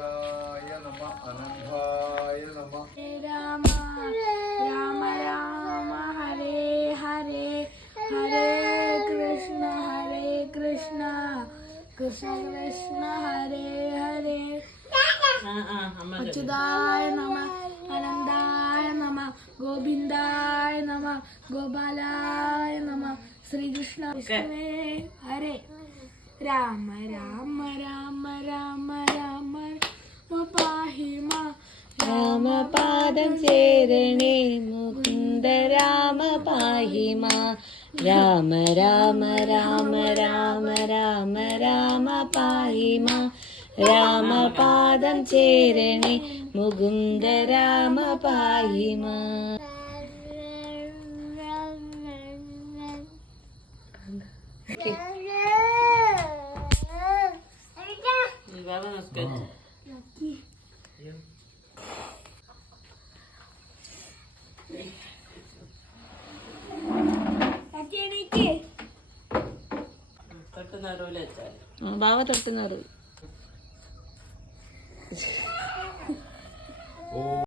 അച്യുതായ നമ അനന്തായ നമ. രാമ രാമ രാമ ഹരേ ഹരേ ഹരേ കൃഷ്ണ കൃഷ്ണ കൃഷ്ണ ഹരേ ഹരേ. അച്യുതായ നമ അനന്തായ നമ ഗോവിന്ദായ നമ ഗോപാലായ നമ ശ്രീകൃഷ്ണ കൃഷ്ണേ ഹരേ. രാമ രാമ രാമ രാമ രാമ പാഹി മാ. രാമപാദം ചേരണേ മുകുന്ദ രാമ പാഹി മാ. രാമ രാമ രാമ രാമ രാമ രാമ പാഹി മാ. രാമപാദം ചേരണേ മുകുന്ദ രാമ പാഹി മാ. ബാബ തൊട്ടുന്നറിവ്.